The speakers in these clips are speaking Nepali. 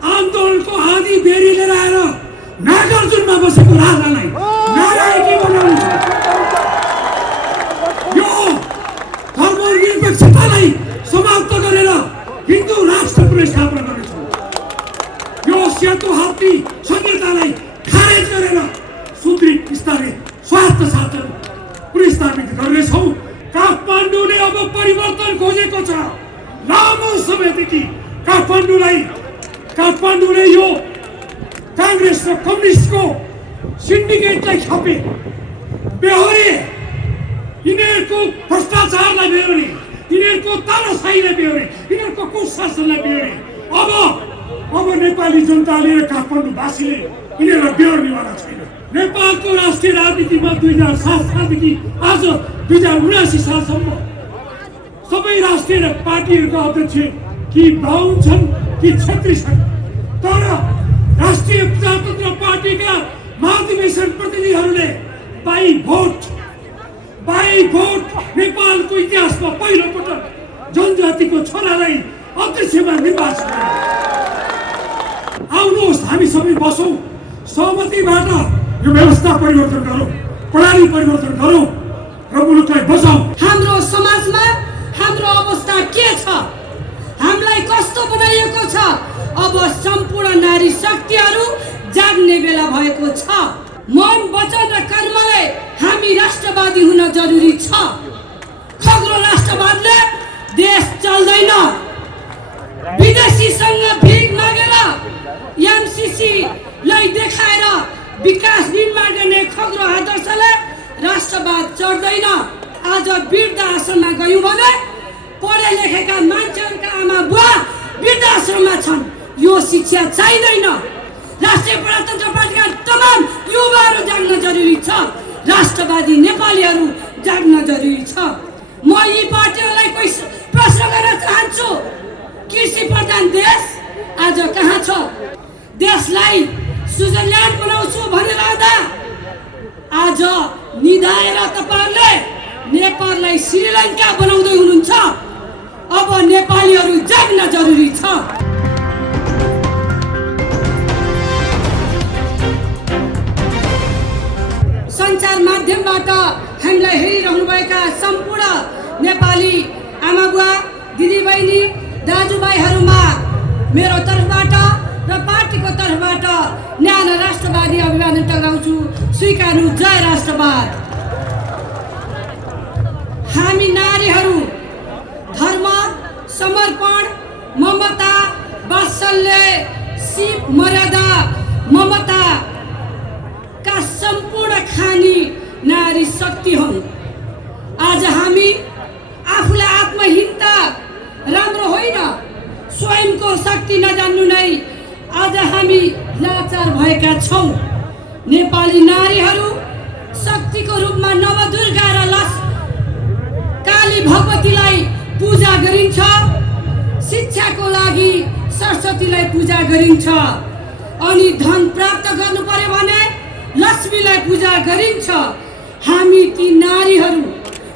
आन्दोलनको आधी बेरी लिएर आएर नागार्जुनमा बसेको राजालाई नारायणी बनाउनु छ। यो धर्मनिरपेक्षतालाई समाप्त गरेर हिन्दू राष्ट्र पुनर्स्थापना गर्नेछौँ। यो सेतु हात्ती संहितालाई खारेज गरेर सुदृढ विस्तारित स्वास्थ्य साधन पुनर्स्थापित गर्नेछौँ। काठमाडौँले अब परिवर्तन खोजेको छ। लामो समयदेखि काठमाडौँले यो कांग्रेस र कम्युनिस्टको सिन्डिकेटलाई खपे बेहोरे, यिनीहरूको भ्रष्टाचारलाई बेहोरे, यिनीहरूको तानाशाहीलाई बेहोरे, यिनीहरूको कुशासनलाई बेहोरे। अब नेपाली जनताले र काठमाडौँवासीले यिनीहरूलाई बेहोर्नेवाला छैन। नेपालको राष्ट्रिय राजनीतिमा 2007 सालदेखि आज 2079 सालसम्म सबै राष्ट्रिय पार्टीहरूका अध्यक्ष कि बाहुन छन् कि छेत्री छन्, तर राष्ट्रिय प्रजातन्त्र पार्टीका महाधिवेशन प्रतिनिधिहरूले बाई भोट नेपालको इतिहासमा पहिलो पटक जनजातिको छोरालाई अध्यक्षमा निर्वाचन गरे। आउनुहोस् हामी सबै बसौँ, सहमतिबाट यो व्यवस्था परिवर्तन गरौँ, प्रणाली परिवर्तन गरौँ र मुलुकलाई बचाउँ। हाम्रो समाजमा हाम्रो अवस्था के छ, हामीलाई कस्तो बनाइएको छ? अब सम्पूर्ण नारी शक्तिहरू जाग्ने बेला भएको छ। मन, वचन र कर्मले हामी राष्ट्रवादी हुन जरुरी छ। खग्रो राष्ट्रवादले देश चल्दैन। विदेशीसँग भिख मागेर एमसीसी लाई देखाएर विकास निर्माण गर्ने खग्रो आदर्शले राष्ट्रवाद चढ्दैन। आज वृद्ध आश्रममा गयौँ भने पढे लेखेका मान्छेहरूका आमा बुवा वृद्ध आश्रममा छन्। यो शिक्षा चाहिँदैन। राष्ट्रिय प्रजातन्त्र पार्टीका तमाम युवाहरू जाग्न जरुरी छ। राष्ट्रवादी नेपालीहरू जाग्न जरुरी छ। म यी पार्टीहरूलाई कोही प्रश्न गर्न चाहन्छु। कृषि प्रधान देश आज कहाँ छ? देशलाई स्विजरल्यान्ड बनाउँछु भनेर आउँदा आज निधाएर तपाईहरुले नेपाललाई श्रीलङ्का बनाउँदै हुनुहुन्छ। अब नेपालीहरू जाग्न जरुरी छ। सञ्चार माध्यमबाट हामीलाई हेरिरहनुभएका सम्पूर्ण नेपाली आमाबुवा, दिदीबहिनी, दाजुभाइहरूमा मेरो तर्फबाट र पार्टीको तर्फबाट न्यानो राष्ट्रवादी अभिवादन टक्राउँछु। स्वीकार्नु, जय राष्ट्रवाद। हामी नारीहरू धर्म, समर्पण, ममता, वात्सल्य, सीप, मर्यादा, ममता का सम्पूर्ण खानी नारी शक्ति हुन्। आज हामी आफूलाई आत्महीनता राम्रो होइन, स्वयंको शक्ति नजान्नु नै आज हामी लाचार भएका छौँ। नेपाली नारीहरू शक्तिको रूपमा नवदुर्गा र काली भगवतीलाई पूजा गरिन्छ। शिक्षाको लागि सरस्वतीलाई पूजा गरिन्छ। अनि धन प्राप्त गर्नु पर्यो भने लक्ष्मीलाई पूजा गरिन्छ। हामी ती नारीहरू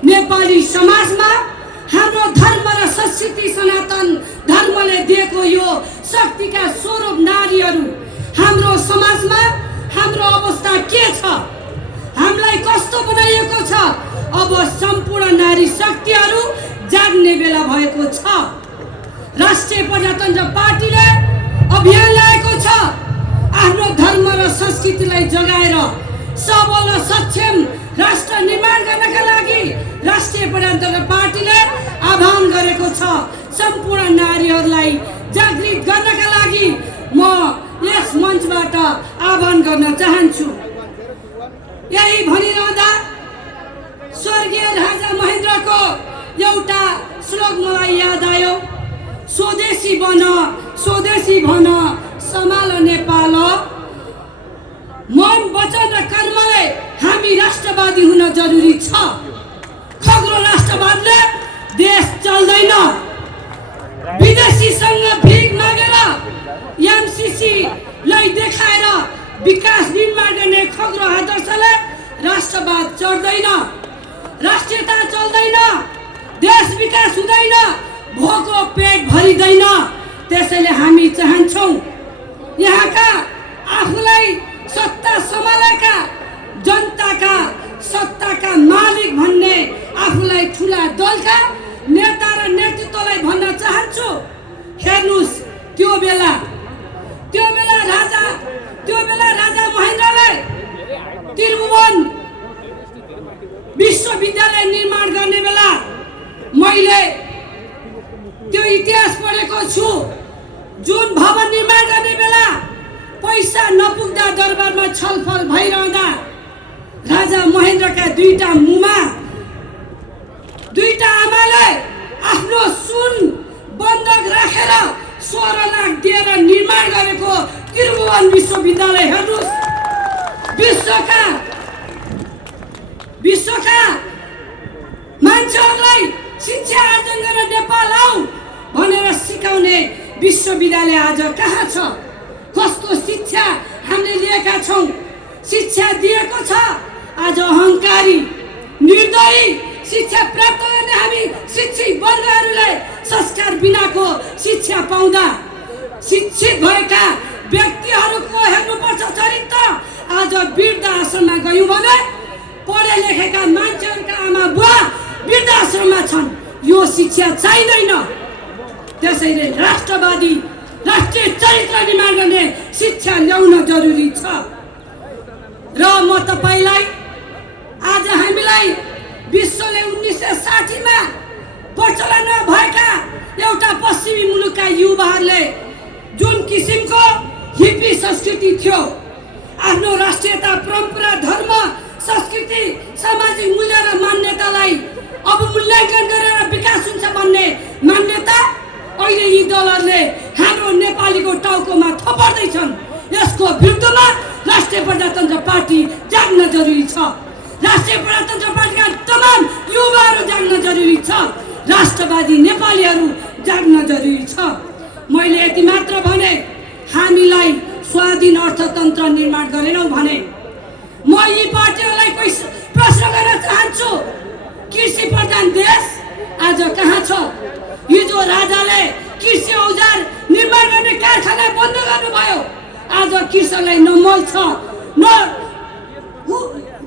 नेपाली समाजमा हाम्रो धर्म र संस्कृति सनातन धर्मले दिएको यो शक्तिका स्वरूप नारीहरू हाम्रो समाजमा हाम्रो अवस्था के छ, हामीलाई कस्तो बनाइएको छ? अब सम्पूर्ण नारी शक्तिहरू जाग्ने बेला भएको छ। राष्ट्रिय प्रजातन्त्र पार्टीले अभियान ल्याएको छ। आफ्नो धर्म र संस्कृतिलाई जगाएर सबल र सक्षम राष्ट्र निर्माण गर्नका लागि राष्ट्रिय प्रजातन्त्र पार्टीले आह्वान गरेको छ। सम्पूर्ण नारीहरूलाई जागृत गर्नका लागि म यस मञ्चबाट आह्वान गर्न चाहन्छु। यही भनिरहँदा स्वर्गीय राजा महेन्द्रको एउटा श्लोक मलाई याद आयो। स्वदेशी बन, स्वदेशी भन, समाल नेपाल। मन, वचन र कर्मले हामी राष्ट्रवादी हुन जरुरी छ। खग्रो राष्ट्रवादले देश चल्दैन। विदेशीसँग भिख मागेर एमसीसी लाई देखाएर विकास निर्माण गर्ने खग्रो आदर्शले राष्ट्रवाद चढ्दैन। राष्ट्रियता चल्दैन। देश विकास हुँदैन। भोको पेट भरिँदैन। त्यसैले हामी चाहन्छौँ ठुला दलका नेता र नेतृत्वलाई भन्न चाहन्छु, हेर्नुस् त्यो बेला राजा महेन्द्रले त्रिभुवन विश्वविद्यालय निर्माण गर्ने बेला मैले त्यो इतिहास पढेको छु। जुन भवन निर्माण गर्ने बेला पैसा नपुग्दा दरबारमा छलफल भइरहँदा राजा महेन्द्रका दुईटा आमाले आफ्नो सुन बन्धक राखेर 16 लाख दिएर निर्माण गरेको त्रिभुवन विश्वविद्यालय हेर्नुस्। विश्वका मान्छेहरूलाई शिक्षा आर्जन गर्न नेपाल आऊ भनेर सिकाउने विश्वविद्यालय आज कहाँ छ? कस्तो शिक्षा हामीले लिएका छौँ? शिक्षा दिएको छ आज अहङ्कारी निर्दयी शिक्षा प्राप्त गर्ने हामी शिक्षित वर्गहरूले संस्कार बिनाको शिक्षा पाउँदा शिक्षित भएका व्यक्तिहरूको हेर्नुपर्छ चरित्र। आज वृद्धाश्रममा गयौँ भने पढे लेखेका मान्छेहरूका आमा बुवा वृद्धाश्रममा छन्। यो शिक्षा चाहिँदैन। त्यसैले राष्ट्रवादी राष्ट्रिय चरित्र निर्माण गर्ने शिक्षा ल्याउन जरुरी छ। र म तपाईलाई आज हामीलाई विश्वले 1960 मा प्रचलन भएका एउटा पश्चिमी मुलुकका युवाहरूले जुन किसिमको हिप्पी संस्कृति थियो, आफ्नो राष्ट्रियता परम्परा धर्म संस्कृति सामाजिक मूल्य र मान्यतालाई अवमूल्याङ्कन गरेर विकास हुन्छ भन्ने मान्यता अहिले यी दलहरूले हाम्रो नेपालीको टाउकोमा थपर्दैछन्। यसको विरुद्धमा राष्ट्रिय प्रजातन्त्र पार्टी जाग्न जरुरी छ। राष्ट्रिय प्रजातन्त्र पार्टीका तमाम युवाहरू जाग्न जरुरी छ। राष्ट्रवादी नेपालीहरू जाग्न जरुरी छ। मैले यति मात्र भने, हामीलाई स्वाधीन अर्थतन्त्र निर्माण गरेनौँ भने म यी पार्टीहरूलाई कोही प्रश्न गर्न चाहन्छु। कृषि प्रधान देश आज कहाँ छ? हिजो राजाले कृषि औजार निर्माण गर्ने कारखाना बन्द गर्नुभयो। आज कृषकलाई न मल छ, न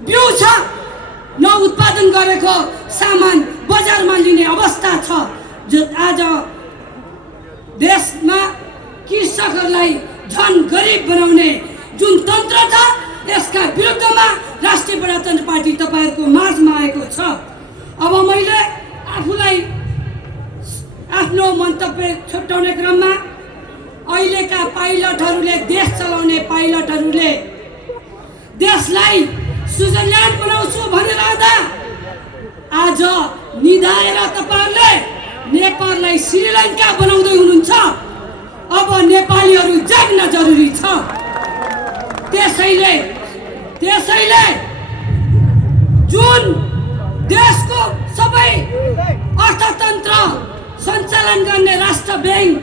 बिउ छ, न उत्पादन गरेको सामान बजारमा लिने अवस्था छ। जो आज देशमा कृषकहरूलाई झन गरिब बनाउने जुन तन्त्र छ, यसका विरुद्धमा राष्ट्रिय प्रजातन्त्र पार्टी तपाईहरुको माझमा आएको छ। अब मैले आफूलाई आफ्नो मन्तव्य छुट्याउने क्रममा अहिलेका पाइलटहरूले, देश चलाउने पाइलटहरूले देशलाई स्विजरल्यान्ड बनाउँछु भनेर आउँदा आज निधाएर तपाईहरुले नेपाललाई श्रीलङ्का बनाउँदै हुनुहुन्छ। अब नेपालीहरू जाग्न जरुरी छ। त्यसैले जुन देशको सबै अर्थतन्त्र सञ्चालन गर्ने राष्ट्र ब्याङ्क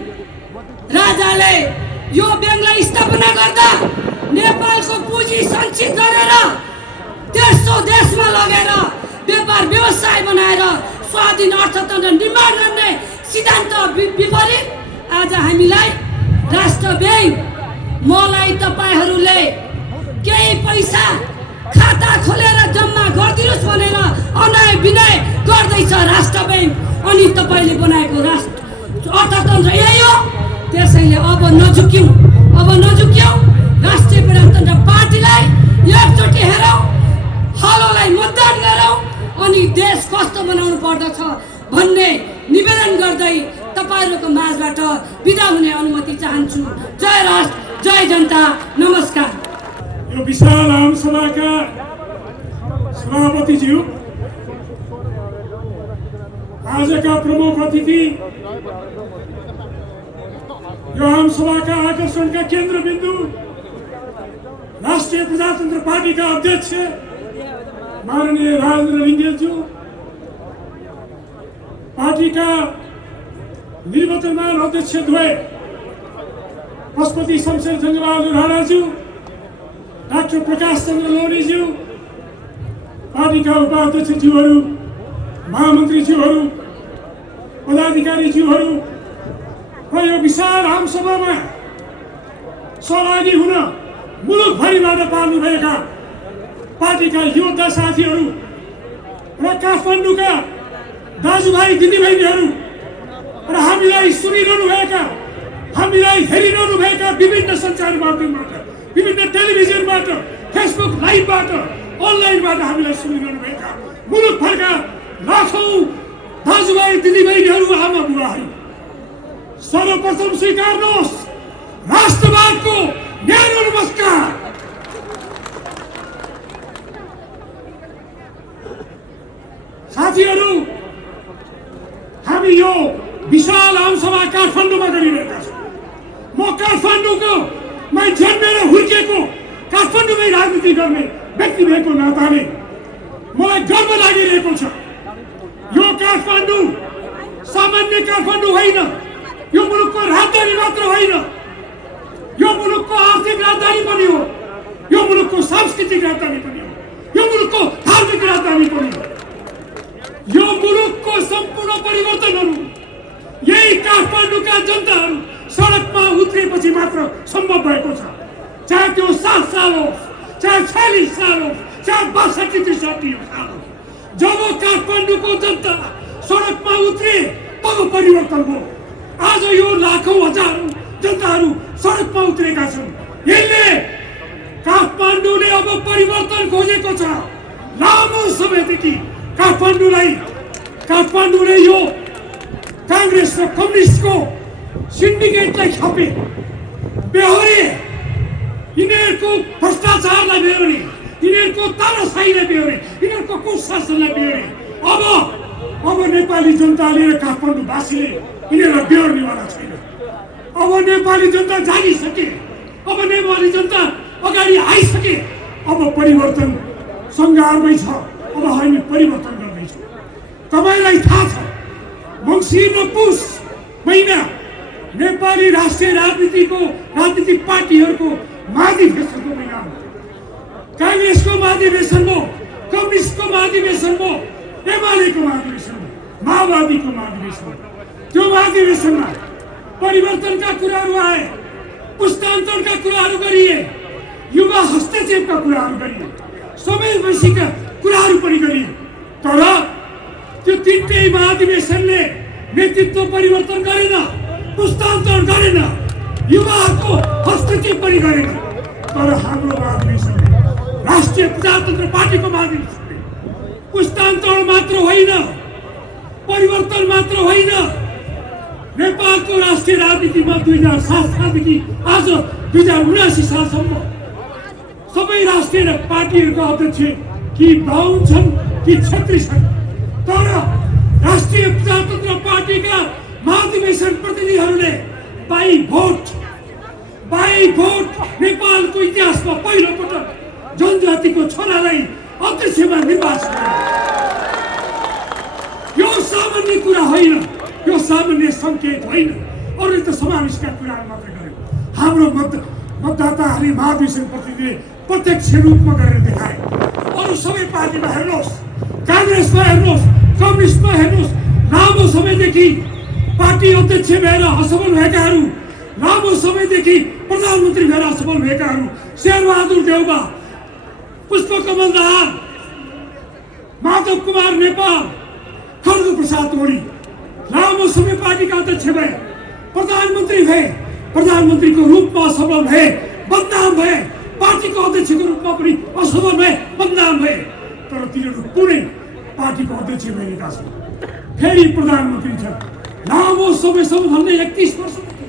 राजाले यो ब्याङ्कलाई स्थापना गर्दा नेपालको पुँजी सञ्चित गरेर तेस्रो देशमा लगेर व्यापार व्यवसाय बनाएर स्वाधीन अर्थतन्त्र निर्माण गर्ने सिद्धान्त विपरीत आज हामीलाई राष्ट्र ब्याङ्क मलाई तपाईहरुले केही पैसा खाता खोलेर जम्मा गरिदिनुस् भनेर अनाय विनय गर्दैछ राष्ट्र ब्याङ्क। अनि तपाईले बनाएको राष्ट्र अर्थतन्त्र यही हो। त्यसैले अब नझुक्यौं। राष्ट्रिय प्रजातन्त्र पार्टीलाई एकचोटि हेरौं, हलोलाई मतदान गरौं अनि देश कस्तो बनाउनु पर्दछ भन्ने निवेदन गर्दै तपाईहरुको माझबाट बिदा हुने अनुमति चाहन्छु। जय राष्ट्र, जय जनता, नमस्कार। यो विशाल आम सभाका सभापतिज्यू, आजका प्रमुख अतिथि, यो आम सभाका आकर्षणका केन्द्रबिन्दु राष्ट्रिय प्रजातन्त्र पार्टीका अध्यक्ष माननीय राजेन्द्र लिङ्गेलज्यू, पार्टीका निर्वतमान अध्यक्षद्वय पशुपति शमशेर जङ्गबहादुर राणाज्यू, डाक्टर प्रकाश चन्द्र लोहनीज्यू, पार्टीका उपाध्यक्षज्यूहरू, महामन्त्रीज्यूहरू, पदाधिकारीज्यूहरू र यो विशाल आमसभामा सहभागी हुन मुलुकभरिबाट पाल्नुभएका पार्टीका योद्धा साथीहरू र काठमाडौँका दाजुभाइ दिदीबहिनीहरू र हामीलाई सुनिरहनुभएका, हामीलाई हेरिरहनुभएका विभिन्न सञ्चार माध्यमबाट, विभिन्न टेलिभिजनबाट, फेसबुक लाइभबाट, अनलाइनबाट हामीलाई सुनिरहनुभएका मुलुकभरका लाखौँ दाजुभाइ दिदीबहिनीहरू, आमा बुबाहरू, सर्वप्रथम स्वीकार्नुहोस् राष्ट्रवादको न्यानो नमस्कार। साथीहरू, हामी यो विशाल आमसभा काठमाडौँमा गरिरहेका छौँ। म काठमाडौँको जन्मेर हुर्किएको, काठमाडौँमै राजनीति गर्ने व्यक्ति भएको नाताले मलाई गर्व लागिरहेको छ। यो काठमाडौँ सामान्य काठमाडौँ होइन, यो मुलुकको राजधानी मात्र होइन, यो मुलुकको आर्थिक राजधानी पनि हो, यो मुलुकको सांस्कृतिक राजधानी पनि हो, यो मुलुकको धार्मिक राजधानी पनि हो। यो मुलुकको सम्पूर्ण परिवर्तनहरू यही काठमाडौँका जनताहरू सडकमा उत्रिएपछि मात्र सम्भव भएको छ। चाहे त्यो 7 साल होस्, चाहे 46 साल होस्, चाहे 62-63 साल होस्, जब काठमाडौँको जनता सडकमा उत्रे तब परिवर्तन भयो। आज यो लाखौँ हजारौँ जनताहरू सडकमा उत्रेका छन्। यसले काठमाडौँले अब परिवर्तन खोजेको छ। लामो समयदेखि काठमाडौँले यो कांग्रेस र कम्युनिस्टको सिन्डिकेटलाई खपे, बेहोरे, यिनीहरूको भ्रष्टाचारलाई बेहोरे, यिनीहरूको तानाशाहीलाई बेहोरे, यिनीहरूको कुशासनलाई बेहोरे। अब नेपाली जनताले र काठमाडौँवासीले यिनीहरूलाई बेहोर्नेवाला छैन। अब नेपाली जनता जागिसके, अब नेपाली जनता अगाडि आइसके। अब परिवर्तन सङ्घारमै छ। अब हामी परिवर्तन गर्दैछौँ। तपाईँलाई थाहा छ, मङ्सिर र पुस महिना नेपाली राष्ट्रिय राजनीतिक पार्टीहरूको महाधिवेशनको महिना हो। कांग्रेसको महाधिवेशन हो, कम्युनिस्टको महाधिवेशन हो, एमालेको महाधिवेशन हो, माओवादीको महाधिवेशन हो। त्यो महाधिवेशनमा परिवर्तनका कुराहरू आए, पुस्तान्तरणका कुराहरू गरिए, युवा हस्तक्षेपका कुराहरू गरिए, समावेशीका कुराहरू पनि गरिए। तर त्यो तीनटै महाधिवेशनले नेतृत्व परिवर्तन गरेन, पुस्तान्तरण गरेन, युवाहरूको हस्तक्षेप पनि गरेन। तर हाम्रो महाधिवेशनले, राष्ट्रिय प्रजातन्त्र पार्टीको महाधिवेशनले पुस्तान्तरण मात्र होइन, परिवर्तन मात्र होइन, नेपालको राष्ट्रिय राजनीतिमा 2007 सालदेखि आज 2079 सालसम्म सबै राष्ट्रिय पार्टीहरूका अध्यक्ष कि बाहुन छन् कि छेत्री छन्। तर राष्ट्रिय प्रजातन्त्र पार्टीका महाधिवेशन प्रतिनिधिहरूले बाई भोट नेपालको इतिहासमा पहिलो पटक जनजातिको छोरालाई अध्यक्षमा निर्वाचन गरे। यो सामान्य कुरा होइन, यो सामान्य सङ्केत होइन। अरूले त समावेशका कुराहरू मात्र गर्यो। हाम्रो मतदाताहरूले महाधिवेशन प्रतिनिधिले प्रत्यक्ष रूपमा गरेर देखाए। अरू सबै पार्टीमा हेर्नुहोस्, कांग्रेसमा हेर्नुहोस्, कम्युनिस्टमा हेर्नुहोस्, लामो समयदेखि पार्टी अध्यक्ष भएर असफल भएकाहरू, लामो समयदेखि प्रधानमन्त्री भएर असफल भएकाहरू, शेरबहादुर देउबा, पुष्पकमल दाहाल, माधव कुमार नेपाल, खड्ग प्रसाद ओली लामो समय पार्टीका अध्यक्ष भए, प्रधानमन्त्री भए, प्रधानमन्त्रीको रूपमा असफल भए, बदनाम भए, पार्टीको अध्यक्षको रूपमा पनि असफल भए, बदनाम भए। तर तिनीहरू कुनै पार्टीको अध्यक्ष भएका छन्, फेरि प्रधानमन्त्री छन्। लामो समयसम्म भन्ने 31 वर्षदेखि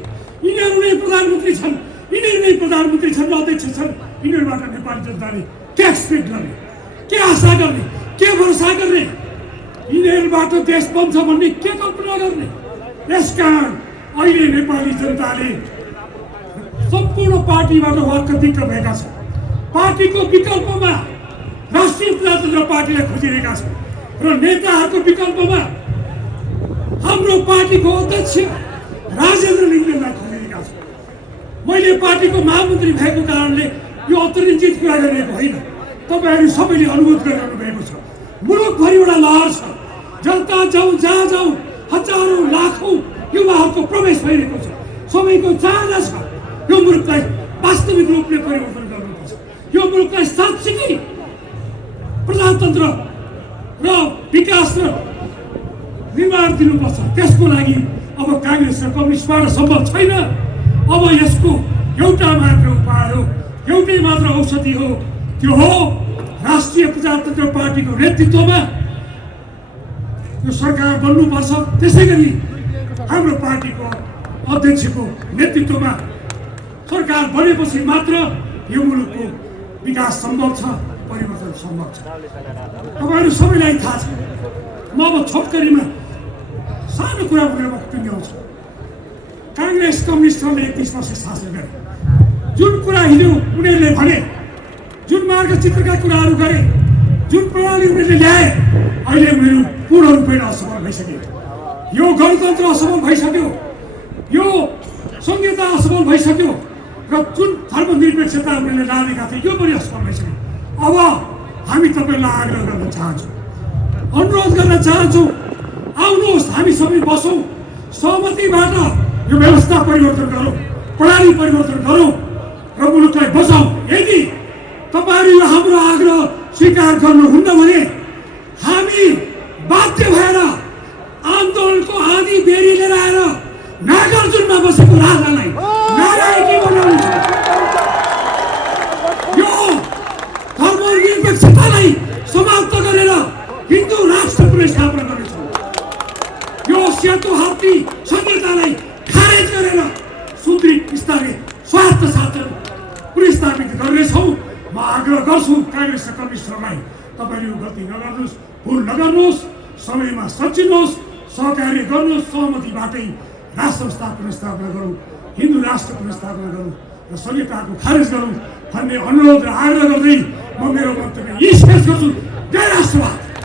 यिनीहरू नै प्रधानमन्त्री छन्, यिनीहरू नै प्रधानमन्त्री छन् र अध्यक्ष छन्। यिनीहरूबाट नेपाली जनताले के एक्सपेक्ट गर्ने, के आशा गर्ने, के भरोसा गर्ने? यिनीहरूबाट देश बन्छ भन्ने के कल्पना गर्ने? यसकारण अहिले नेपाली जनताले सम्पूर्ण पार्टीबाट वाक्क भएका छन्। पार्टीको विकल्पमा राष्ट्रिय प्रजातन्त्र पार्टीलाई खोजिरहेका छन् र नेताहरूको विकल्पमा हाम्रो पार्टीको अध्यक्ष राजेन्द्र लिङ्गदेनलाई खोजिरहेका छन्। मैले पार्टीको महामन्त्री भएको कारणले यो अतिरञ्जित कुरा गरिएको होइन, तपाईँहरू सबैले अनुभूत गरिरहनु भएको छ। मुलुकभरिबाट लहर छ, जनता जाउँ जहाँ जाउँ हजारौँ लाखौँ युवाहरूको प्रवेश भइरहेको छ। सबैको चाहना छ यो मुलुकलाई वास्तविक रूपले परिवर्तन गर्नुपर्छ, यो मुलुकलाई साँच्चै प्रजातन्त्र र विकास र निर्माण दिनुपर्छ। त्यसको लागि अब काङ्ग्रेस र कम्युनिस्टबाट सम्भव छैन। अब यसको एउटा मात्र उपाय हो, एउटै मात्र औषधि हो, त्यो हो राष्ट्रिय प्रजातन्त्र पार्टीको नेतृत्वमा यो सरकार बन्नुपर्छ। त्यसै गरी हाम्रो पार्टीको अध्यक्षको नेतृत्वमा सरकार बनेपछि मात्र यो मुलुकको विकास सम्भव छ, परिवर्तन सम्भव छ। तपाईँहरू सबैलाई थाहा छ। म अब छोटकरीमा सानो कुरा भनेर म टुङ्ग्याउँछु। काङ्ग्रेस कम्युनिस्टहरूले 31 वर्ष शासन गरे। जुन कुरा हिजो उनीहरूले भने, जुन मार्गचित्रका कुराहरू गरे, जुन प्रणाली उनीहरूले ल्याए, अहिले उनीहरू पूर्ण रूपमा असफल भइसके। यो गणतन्त्र असफल भइसक्यो, यो संहिता असफल भइसक्यो र जुन धर्मनिरपेक्षता उनीहरूले लादेका थिए यो पनि असफल भइसक्यो। अब हामी तपाईँलाई आग्रह गर्न चाहन्छौँ, अनुरोध गर्न चाहन्छौँ, आउनुहोस् हामी सबै बसौँ, सहमतिबाट यो व्यवस्था परिवर्तन गरौँ, प्रणाली परिवर्तन गरौँ र मुलुकलाई बचाउँ। यदि तपाईँहरू यो हाम्रो आग्रह स्वीकार गर्नुहुन्न भने हामी बाध्य भएर आन्दोलनको आधी बेरी लिएर आएर नागार्जुनमा बसेको राजालाई नारायणी बनाउनु छ। यो धर्मनिरपेक्षतालाई समाप्त गरेर हिन्दू राष्ट्रको स्थापना गर्नेछौँ। यो सेतो हात्ती संहितालाई खारेज गरेर सुदृढ स्तरीय स्वार्थ शासन पुनर्स्थापित गर्नेछौँ। म आग्रह गर्छु काङ्ग्रेस र कम्युनिस्टहरूलाई, तपाईँहरू गल्ती नगर्नुहोस्, भुल नगर्नुहोस्, समयमा सचिनुहोस्, सहकार्य गर्नुहोस्, सहमतिबाटै राष्ट्र पुनर्स्थापना गरौँ, हिन्दू राष्ट्र पुनर्स्थापना गरौँ र संहिताको खारेज गरौँ भन्ने अनुरोध र आग्रह गर्दै म मेरो वक्तव्य यही शेष गर्छु।